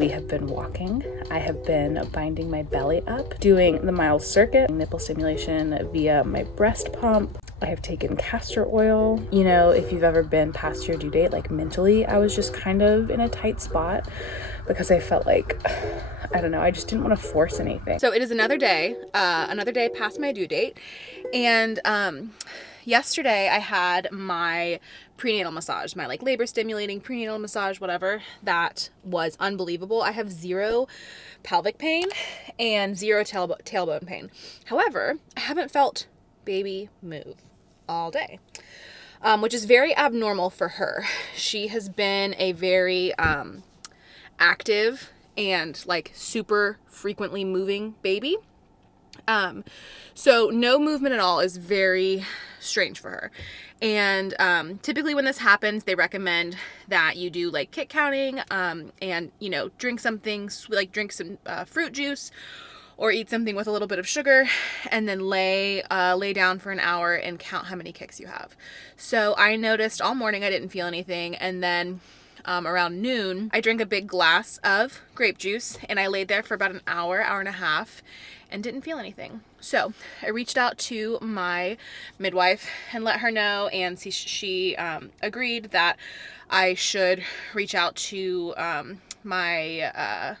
We have been walking. I have been binding my belly up, doing the mild circuit, nipple stimulation via my breast pump. I have taken castor oil. You know, if you've ever been past your due date, like mentally, I was just kind of in a tight spot because I felt like, I don't know, I just didn't want to force anything. So it is another day past my due date. And yesterday I had my prenatal massage, my like labor stimulating prenatal massage, whatever. That was unbelievable. I have zero pelvic pain and zero tailbone pain. However, I haven't felt baby move all day, which is very abnormal for her. She has been a very active and like super frequently moving baby. So no movement at all is very strange for her. And typically when this happens, they recommend that you do like kick counting and, you know, drink something, like drink some fruit juice or eat something with a little bit of sugar, and then lay down for an hour and count how many kicks you have. So I noticed all morning I didn't feel anything, and then around noon, I drank a big glass of grape juice, and I laid there for about an hour, hour and a half, and didn't feel anything. So I reached out to my midwife and let her know, and she agreed that I should reach out to my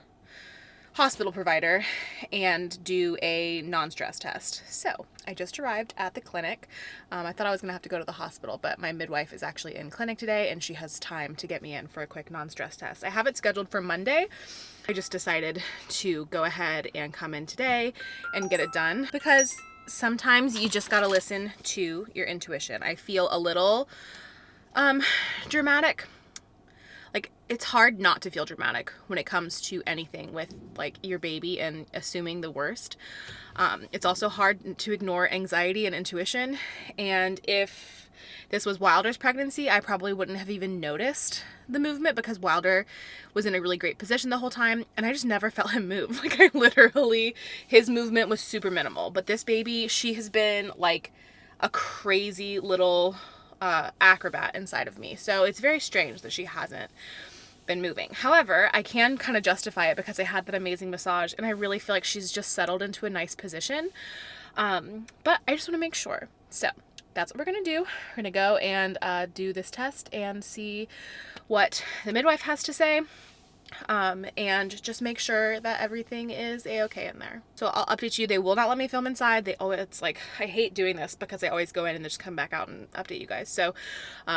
hospital provider and do a non-stress test. So I just arrived at the clinic. I thought I was gonna have to go to the hospital, but my midwife is actually in clinic today and she has time to get me in for a quick non-stress test. I have it scheduled for Monday. I just decided to go ahead and come in today and get it done because sometimes you just gotta listen to your intuition. I feel a little dramatic. Like, it's hard not to feel dramatic when it comes to anything with like your baby and assuming the worst. It's also hard to ignore anxiety and intuition. And if this was Wilder's pregnancy, I probably wouldn't have even noticed the movement because Wilder was in a really great position the whole time and I just never felt him move. Like, I literally, his movement was super minimal. But this baby, she has been like a crazy little acrobat inside of me. So it's very strange that she hasn't been moving. However, I can kind of justify it because I had that amazing massage and I really feel like she's just settled into a nice position. But I just want to make sure. So that's what we're going to do. We're going to go and do this test and see what the midwife has to say. And just make sure that everything is a-okay in there. So I'll update you. They will not let me film inside. It's like, I hate doing this because I always go in and they just come back out and update you guys. So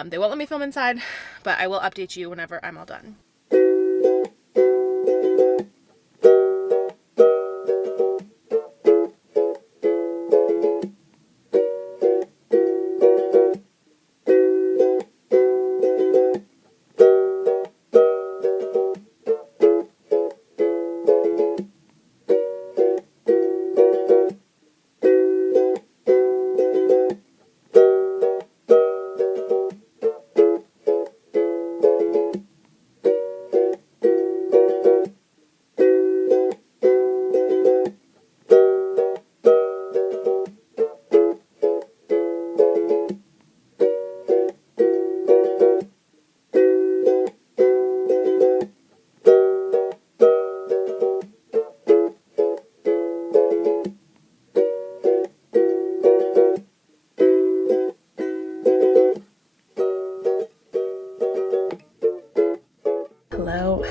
they won't let me film inside, but I will update you whenever I'm all done.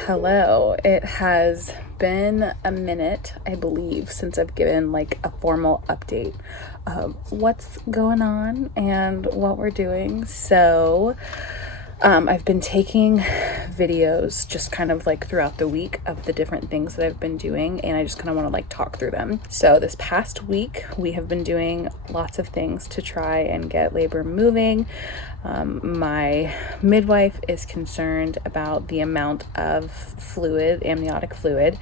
Hello. It has been a minute, I believe, since I've given like a formal update of what's going on and what we're doing. So I've been taking videos just kind of like throughout the week of the different things that I've been doing, and I just kind of want to like talk through them. So this past week we have been doing lots of things to try and get labor moving. My midwife is concerned about the amount of fluid, amniotic fluid,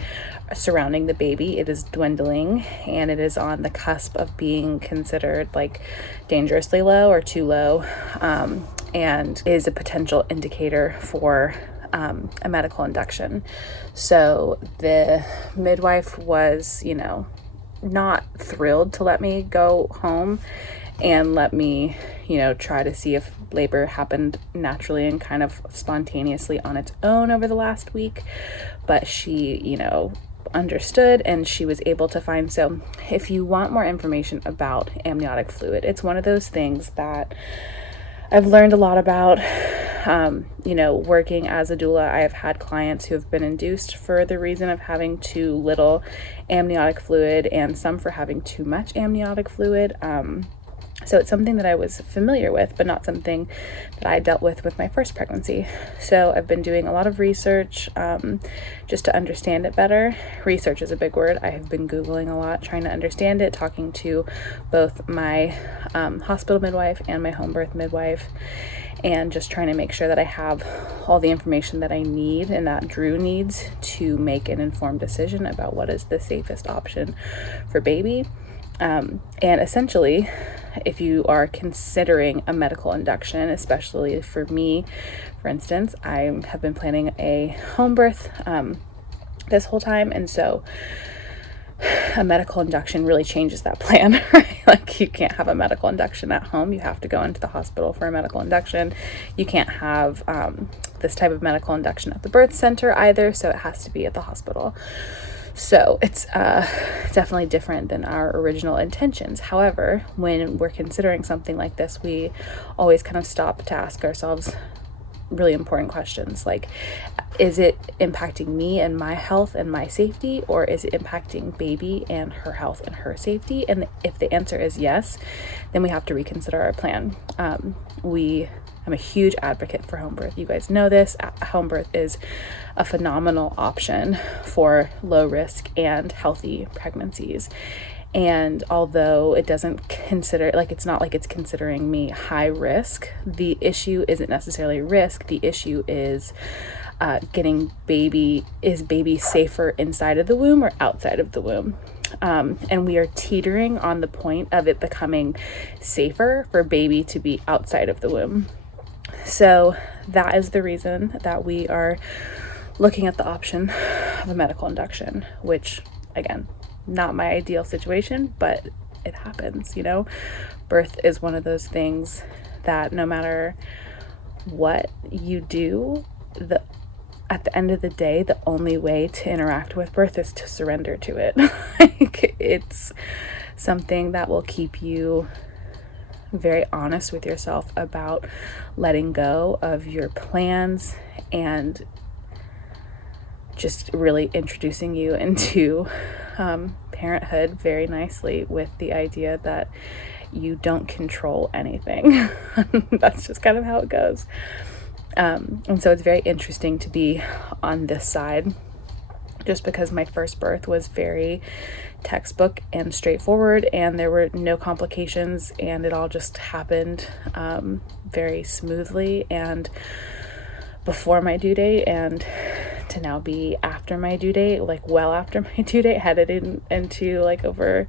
surrounding the baby. It is dwindling and it is on the cusp of being considered like dangerously low or too low, and is a potential indicator for a medical induction. So the midwife was, not thrilled to let me go home and let me, try to see if labor happened naturally and kind of spontaneously on its own over the last week. But she, understood, and she was able to find. So if you want more information about amniotic fluid, it's one of those things that I've learned a lot about. Working as a doula, I have had clients who have been induced for the reason of having too little amniotic fluid, and some for having too much amniotic fluid. So it's something that I was familiar with, but not something that I dealt with my first pregnancy. So I've been doing a lot of research just to understand it better. Research is a big word. I have been Googling a lot, trying to understand it, talking to both my hospital midwife and my home birth midwife, and just trying to make sure that I have all the information that I need and that Drew needs to make an informed decision about what is the safest option for baby. And essentially, if you are considering a medical induction, especially for me, for instance, I have been planning a home birth this whole time, and so a medical induction really changes that plan, right? Like, you can't have a medical induction at home. You have to go into the hospital for a medical induction. You can't have this type of medical induction at the birth center either, so it has to be at the hospital. So it's definitely different than our original intentions. However, when we're considering something like this, we always kind of stop to ask ourselves really important questions, like, is it impacting me and my health and my safety, or is it impacting baby and her health and her safety? And if the answer is yes, then we have to reconsider our plan. I'm a huge advocate for home birth. You guys know this. Home birth is a phenomenal option for low risk and healthy pregnancies. And although it doesn't consider, like, it's not like it's considering me high risk, the issue isn't necessarily risk. The issue is is baby safer inside of the womb or outside of the womb? And we are teetering on the point of it becoming safer for baby to be outside of the womb. So that is the reason that we are looking at the option of a medical induction, which, again, not my ideal situation, but it happens, Birth is one of those things that no matter what you do, at the end of the day, the only way to interact with birth is to surrender to it. Like, it's something that will keep you very honest with yourself about letting go of your plans and just really introducing you into parenthood very nicely, with the idea that you don't control anything. That's just kind of how it goes. And so it's very interesting to be on this side, just because my first birth was very textbook and straightforward, and there were no complications, and it all just happened very smoothly and before my due date. And to now be after my due date, like well after my due date, headed into like over,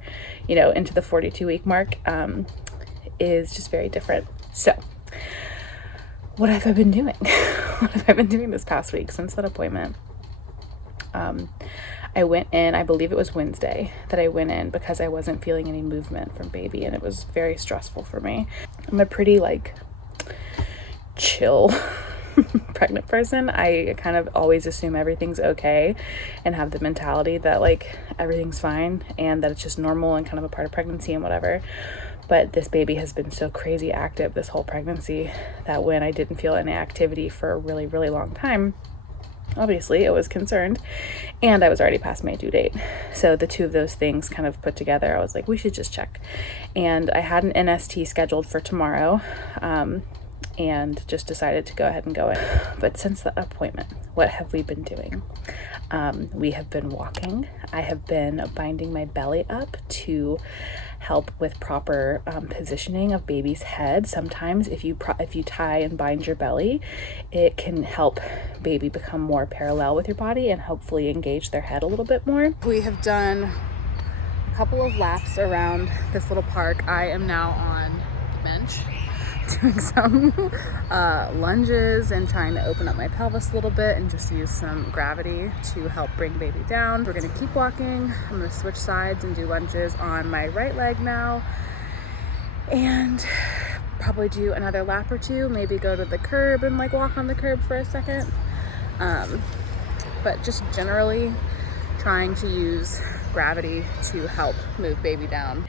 into the 42-week mark, is just very different. So what have I been doing? What have I been doing this past week since that appointment? I went in, I believe it was Wednesday that I went in, because I wasn't feeling any movement from baby, and it was very stressful for me. I'm a pretty chill pregnant person. I kind of always assume everything's okay and have the mentality that everything's fine and that it's just normal and kind of a part of pregnancy and whatever. But this baby has been so crazy active this whole pregnancy that when I didn't feel any activity for a really, really long time, obviously it was concerned, and I was already past my due date. So the two of those things kind of put together, I was like, we should just check. And I had an NST scheduled for tomorrow, and just decided to go ahead and go in. But since that appointment, what have we been doing? We have been walking. I have been binding my belly up to help with proper positioning of baby's head. Sometimes if you tie and bind your belly, it can help baby become more parallel with your body and hopefully engage their head a little bit more. We have done a couple of laps around this little park. I am now on the bench doing some lunges and trying to open up my pelvis a little bit and just use some gravity to help bring baby down. We're gonna keep walking. I'm gonna switch sides and do lunges on my right leg now. and probably do another lap or two, maybe go to the curb and like walk on the curb for a second. But just generally trying to use gravity to help move baby down.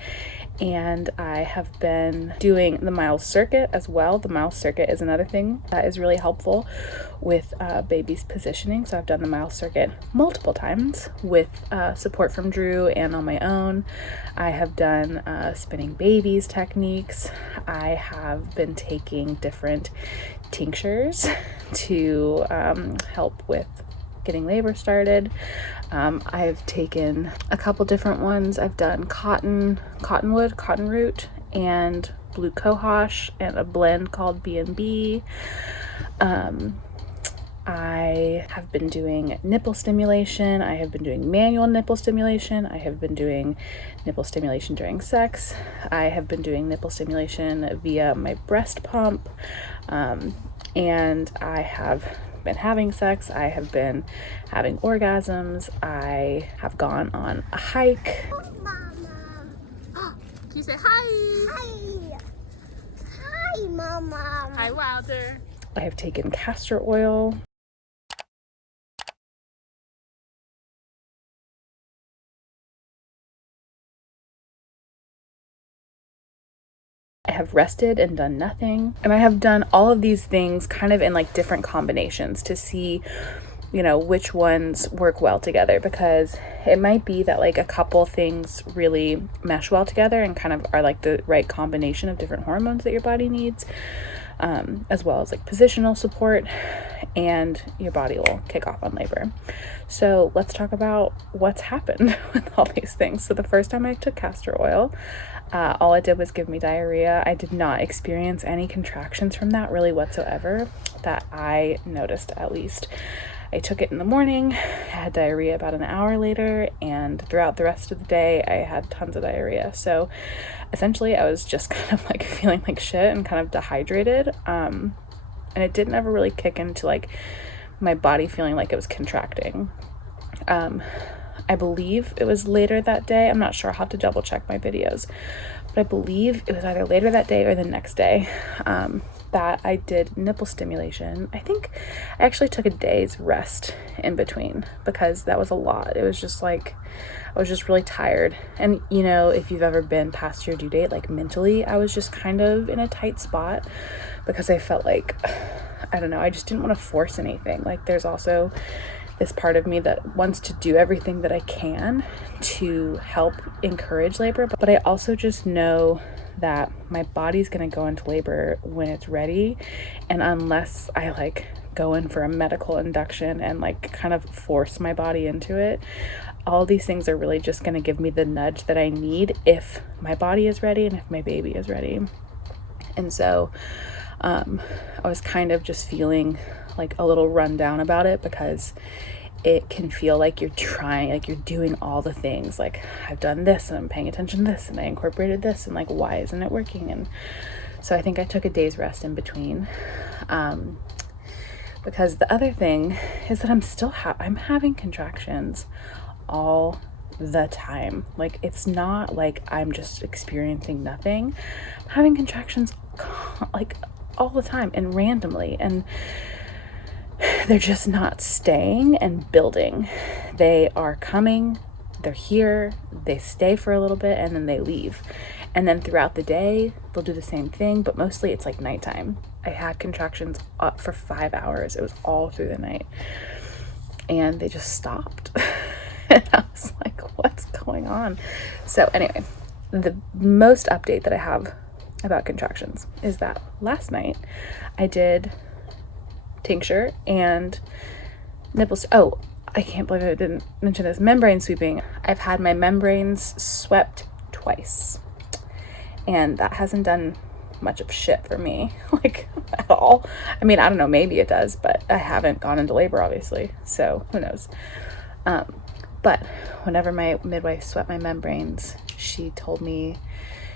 And I have been doing the Miles circuit as well. The Miles circuit is another thing that is really helpful with baby's positioning. So I've done the Miles circuit multiple times with support from Drew and on my own. I have done spinning babies techniques. I have been taking different tinctures to help with getting labor started. I've taken a couple different ones. I've done cottonwood, cotton root, and blue cohosh, and a blend called B&B. I have been doing nipple stimulation. I have been doing manual nipple stimulation. I have been doing nipple stimulation during sex. I have been doing nipple stimulation via my breast pump. And I have been having sex. I have been having orgasms. I have gone on a hike. Mama. Can you say hi? Hi. Hi, Mama. Hi, Wilder. I have taken castor oil. I have rested and done nothing. And I have done all of these things kind of in like different combinations to see, you know, which ones work well together, because it might be that like a couple things really mesh well together and kind of are like the right combination of different hormones that your body needs, as well as like positional support, and your body will kick off on labor. So let's talk about what's happened with all these things. So the first time I took castor oil, all it did was give me diarrhea. I did not experience any contractions from that really whatsoever, that I noticed at least. I took it in the morning, I had diarrhea about an hour later, and throughout the rest of the day I had tons of diarrhea. So essentially I was just kind of like feeling like shit and kind of dehydrated, and it didn't ever really kick into like my body feeling like it was contracting. I believe it was later that day. I'm not sure. I'll have to double check my videos, but I believe it was either later that day or the next day that I did nipple stimulation. I think I actually took a day's rest in between because that was a lot. It was just like, I was just really tired. And you know, if you've ever been past your due date, like mentally, I was just kind of in a tight spot because I felt like, I don't know, I just didn't want to force anything. Like there's also this part of me that wants to do everything that I can to help encourage labor, but I also just know that my body's going to go into labor when it's ready, and unless I like go in for a medical induction and like kind of force my body into it, all these things are really just going to give me the nudge that I need if my body is ready and if my baby is ready. And so I was kind of just feeling like a little run down about it, because it can feel like you're trying, like you're doing all the things, like I've done this and I'm paying attention to this and I incorporated this, and like why isn't it working? And so I think I took a day's rest in between, because the other thing is that I'm having contractions all the time. Like it's not like I'm just experiencing nothing. I'm having contractions like all the time and randomly, and they're just not staying and building. They are coming, they're here, they stay for a little bit, and then they leave. And then throughout the day, they'll do the same thing, but mostly it's like nighttime. I had contractions up for 5 hours. It was all through the night. And they just stopped. And I was like, what's going on? So anyway, the most update that I have about contractions is that last night I did tincture and nipples. Oh, I can't believe I didn't mention this. Membrane sweeping. I've had my membranes swept twice, and that hasn't done much of shit for me, like at all. I mean, I don't know, maybe it does, but I haven't gone into labor, obviously, so who knows. But whenever my midwife swept my membranes, she told me,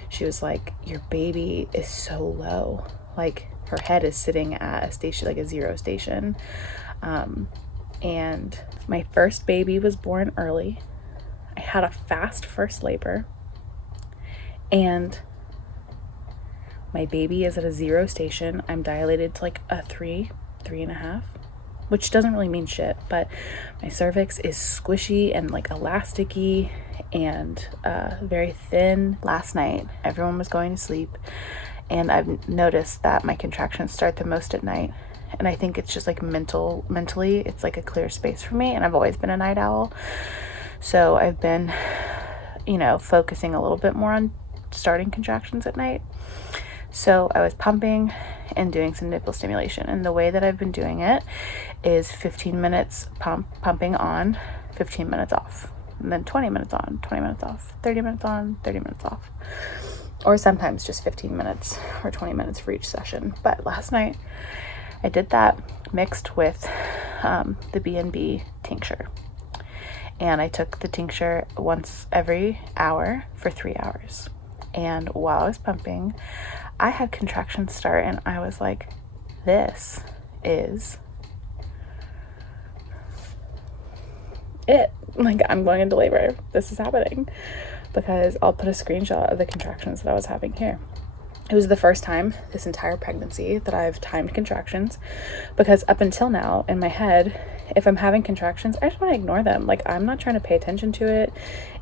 she was like, your baby is so low. Like her head is sitting at a station, like a 0 station. And my first baby was born early. I had a fast first labor, and My baby is at a 0 station. I'm dilated to like a 3.5, which doesn't really mean shit, but my cervix is squishy and like elasticy and very thin. Last night, everyone was going to sleep, and I've noticed that my contractions start the most at night. And I think it's just like mentally, it's like a clear space for me. And I've always been a night owl. So I've been, focusing a little bit more on starting contractions at night. So I was pumping and doing some nipple stimulation. And the way that I've been doing it is 15 minutes pumping on, 15 minutes off. And then 20 minutes on, 20 minutes off, 30 minutes on, 30 minutes off. Or sometimes just 15 minutes or 20 minutes for each session. But last night, I did that mixed with the B&B tincture. And I took the tincture once every hour for 3 hours. And while I was pumping, I had contractions start, and I was like, this is it. Like, I'm going into labor. This is happening. Because I'll put a screenshot of the contractions that I was having here. It was the first time this entire pregnancy that I've timed contractions, because up until now in my head, if I'm having contractions, I just want to ignore them. Like, I'm not trying to pay attention to it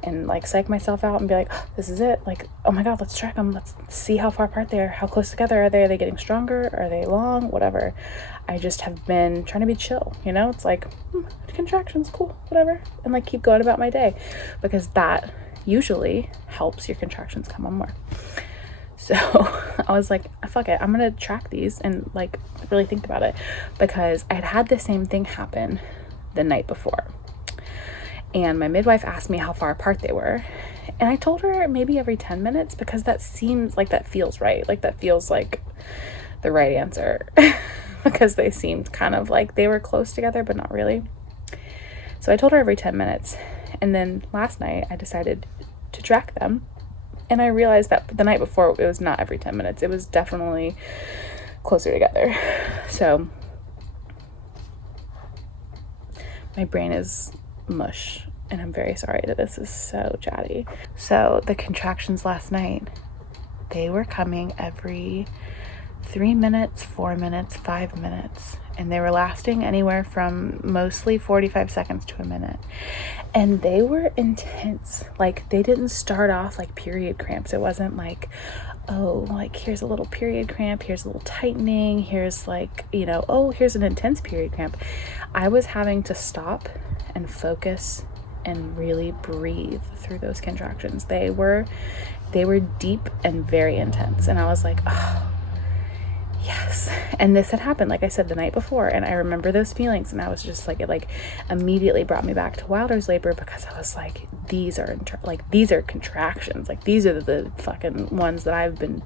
and like psych myself out and be like, oh, this is it. Like, oh my God, let's track them. Let's see how far apart they are. How close together are they? Are they getting stronger? Are they long? Whatever. I just have been trying to be chill. It's like, contractions, cool, whatever. And like keep going about my day, because that usually helps your contractions come on more. So I was like, fuck it, I'm gonna track these and like really think about it, because I had the same thing happen the night before. And my midwife asked me how far apart they were. And I told her maybe every 10 minutes, because that seems like that feels right. Like that feels like the right answer because they seemed kind of like they were close together, but not really. So I told her every 10 minutes. And then last night I decided to track them. And I realized that the night before, it was not every 10 minutes. It was definitely closer together. So my brain is mush, and I'm very sorry that this is so chatty. So the contractions last night, they were coming every 3 minutes, 4 minutes, 5 minutes. And they were lasting anywhere from mostly 45 seconds to a minute. And they were intense. Like, they didn't start off like period cramps. It wasn't like, oh, like here's a little period cramp, here's a little tightening, here's like, oh, here's an intense period cramp. I was having to stop and focus and really breathe through those contractions. They were deep and very intense. And I was like, oh, yes. And this had happened, like I said, the night before. And I remember those feelings. And I was just like, it like immediately brought me back to Wilder's labor, because I was like, these are contractions. Like, these are the fucking ones that I've been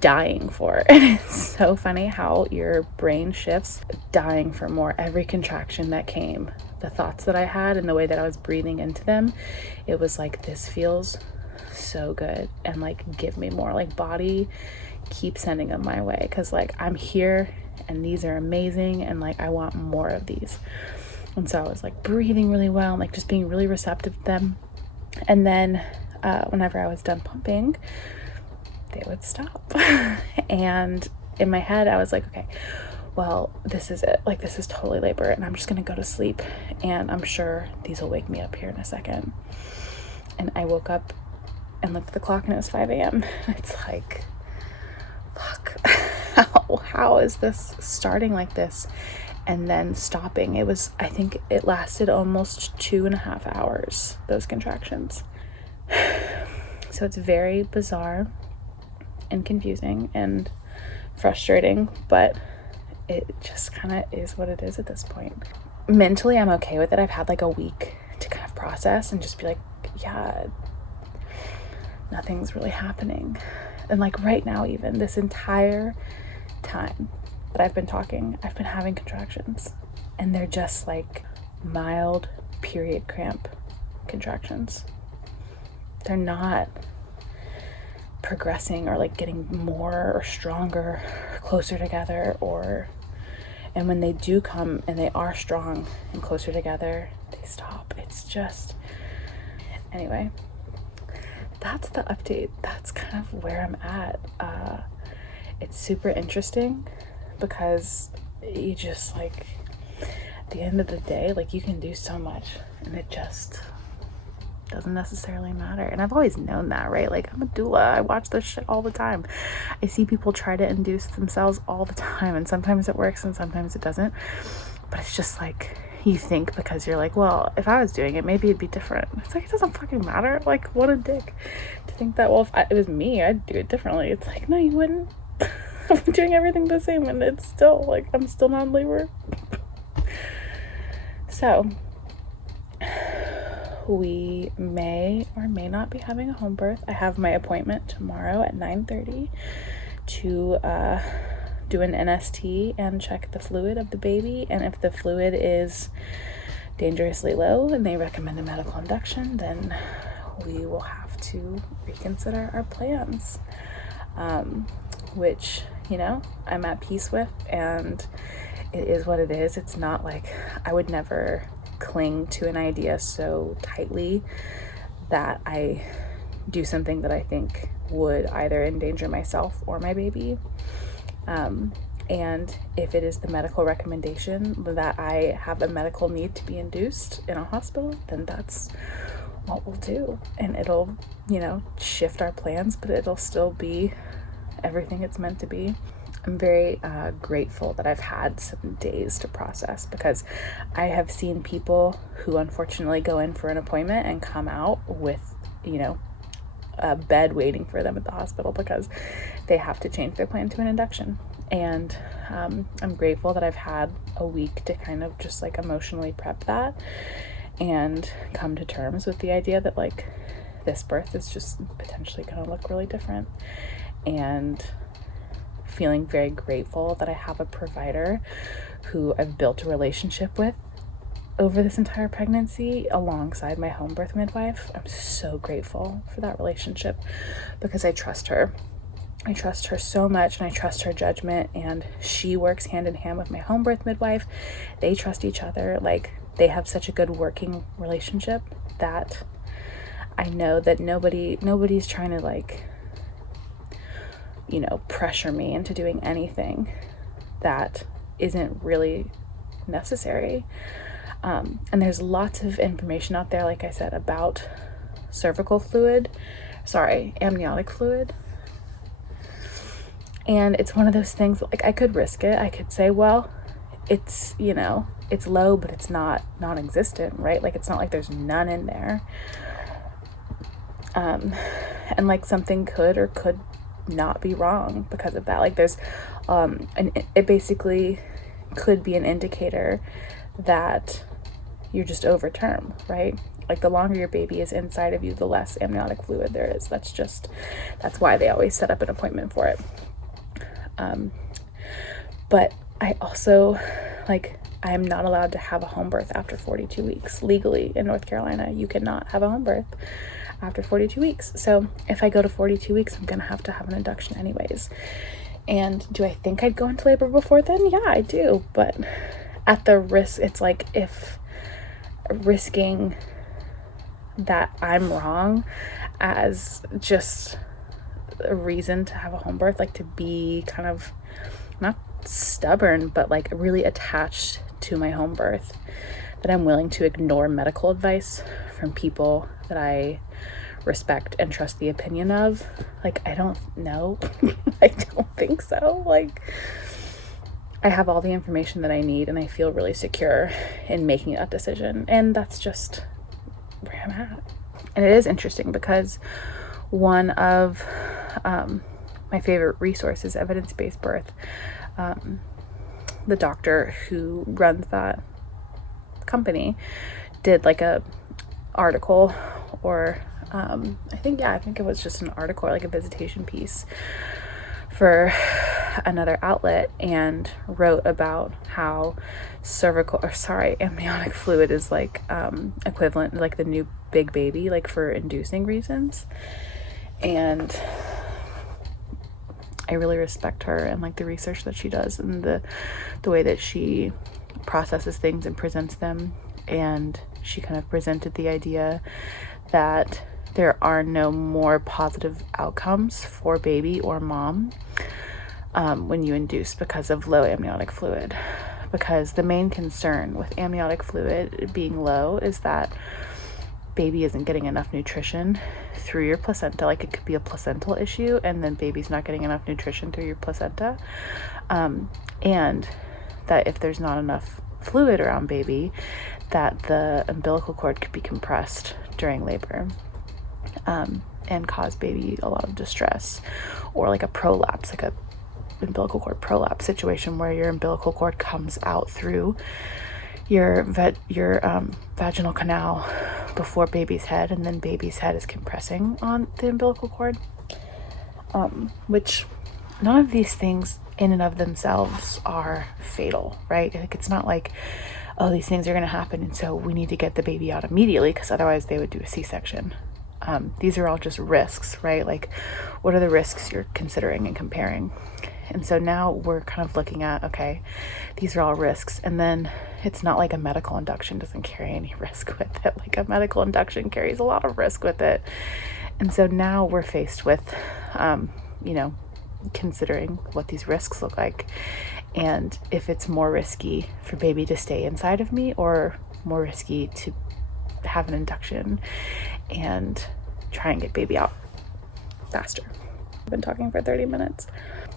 dying for. And it's so funny how your brain shifts, dying for more. Every contraction that came, the thoughts that I had and the way that I was breathing into them, it was like, this feels so good. And like, give me more. Like, body, keep sending them my way, because like I'm here and these are amazing, and like I want more of these. And so I was like breathing really well and like just being really receptive to them. And then whenever I was done pumping, they would stop. And in my head I was like, okay, well, this is it. Like, this is totally labor, and I'm just gonna go to sleep, and I'm sure these will wake me up here in a second. And I woke up and looked at the clock, and it was 5 a.m. It's like, fuck, how is this starting like this and then stopping? I think it lasted almost 2.5 hours, those contractions. So it's very bizarre and confusing and frustrating, but it just kind of is what it is at this point. Mentally, I'm okay with it. I've had like a week to kind of process and just be like, yeah, nothing's really happening. And like right now, even this entire time that I've been talking, I've been having contractions, and they're just like mild period cramp contractions. They're not progressing or like getting more or stronger or closer together, and when they do come and they are strong and closer together, they stop. It's just, anyway, that's the update. That's kind of where I'm at. it's super interesting because you just like, at the end of the day, like you can do so much and it just doesn't necessarily matter. And I've always known that, right? Like, I'm a doula, I watch this shit all the time. I see people try to induce themselves all the time, and sometimes it works and sometimes it doesn't. But it's just like, you think because you're like, well, if I was doing it, maybe it'd be different. It's like, it doesn't fucking matter. Like, what a dick to think that, well, if it was me, I'd do it differently. It's like, no, you wouldn't. I'm doing everything the same, and it's still like, I'm still not in labor. So we may or may not be having a home birth. I have my appointment tomorrow at 9:30 to do an NST and check the fluid of the baby. And if the fluid is dangerously low and they recommend a medical induction, then we will have to reconsider our plans, which, you know, I'm at peace with, and it is what it is. It's not like, I would never cling to an idea so tightly that I do something that I think would either endanger myself or my baby. And if it is the medical recommendation that I have a medical need to be induced in a hospital, then that's what we'll do. And it'll, you know, shift our plans, but it'll still be everything it's meant to be. I'm very grateful that I've had some days to process, because I have seen people who unfortunately go in for an appointment and come out with, you know, a bed waiting for them at the hospital because they have to change their plan to an induction. And I'm grateful that I've had a week to kind of just like emotionally prep that and come to terms with the idea that like this birth is just potentially going to look really different. And feeling very grateful that I have a provider who I've built a relationship with over this entire pregnancy alongside my home birth midwife. I'm so grateful for that relationship because I trust her. I trust her so much, and I trust her judgment, and she works hand in hand with my home birth midwife. They trust each other. Like, they have such a good working relationship that I know that nobody's trying to, like, you know, pressure me into doing anything that isn't really necessary. And there's lots of information out there, like I said, about amniotic fluid. And it's one of those things, like, I could risk it. I could say, well, it's, you know, it's low, but it's not non-existent, right? Like, it's not like there's none in there. And like something could or could not be wrong because of that. Like, there's, it basically could be an indicator that you're just over term, right? Like, the longer your baby is inside of you, the less amniotic fluid there is. That's why they always set up an appointment for it. But I also, like, I am not allowed to have a home birth after 42 weeks. Legally, in North Carolina, you cannot have a home birth after 42 weeks. So if I go to 42 weeks, I'm gonna have to have an induction anyways. And do I think I'd go into labor before then? Yeah, I do. But at the risk, it's like, if risking that I'm wrong as just a reason to have a home birth, like to be kind of not stubborn, but like really attached to my home birth, that I'm willing to ignore medical advice from people that I respect and trust the opinion of. Like, I don't know. I don't think so. Like, I have all the information that I need, and I feel really secure in making that decision. And that's just where I'm at. And it is interesting because one of my favorite resources, Evidence-Based Birth, the doctor who runs that company did like a article, or I think it was just an article or like a visitation piece for another outlet, and wrote about how amniotic fluid is like equivalent, like the new big baby, like for inducing reasons. And I really respect her and like the research that she does, and the way that she processes things and presents them. And she kind of presented the idea that there are no more positive outcomes for baby or mom when you induce because of low amniotic fluid. Because the main concern with amniotic fluid being low is that baby isn't getting enough nutrition through your placenta. Like, it could be a placental issue, and then baby's not getting enough nutrition through your placenta. And that if there's not enough fluid around baby, that the umbilical cord could be compressed during labor, and cause baby a lot of distress, or like a prolapse, like a umbilical cord prolapse situation where your umbilical cord comes out through your vaginal canal before baby's head, and then baby's head is compressing on the umbilical cord, which none of these things in and of themselves are fatal, right? Like, it's not like, oh, these things are going to happen and so we need to get the baby out immediately, because otherwise they would do a C-section. These are all just risks, right? Like, what are the risks you're considering and comparing? And so now we're kind of looking at, okay, these are all risks. And then it's not like a medical induction doesn't carry any risk with it. Like, a medical induction carries a lot of risk with it. And so now we're faced with, considering what these risks look like. And if it's more risky for baby to stay inside of me, or more risky to have an induction and try and get baby out faster. I've been talking for 30 minutes.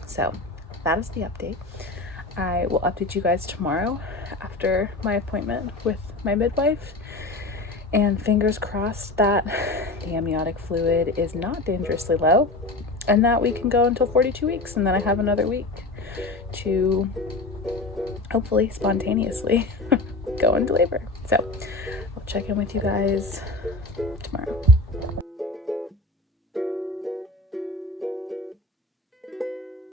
So that is the update. I will update you guys tomorrow after my appointment with my midwife. And fingers crossed that the amniotic fluid is not dangerously low, and that we can go until 42 weeks. And then I have another week to hopefully spontaneously go into labor. So I'll check in with you guys tomorrow.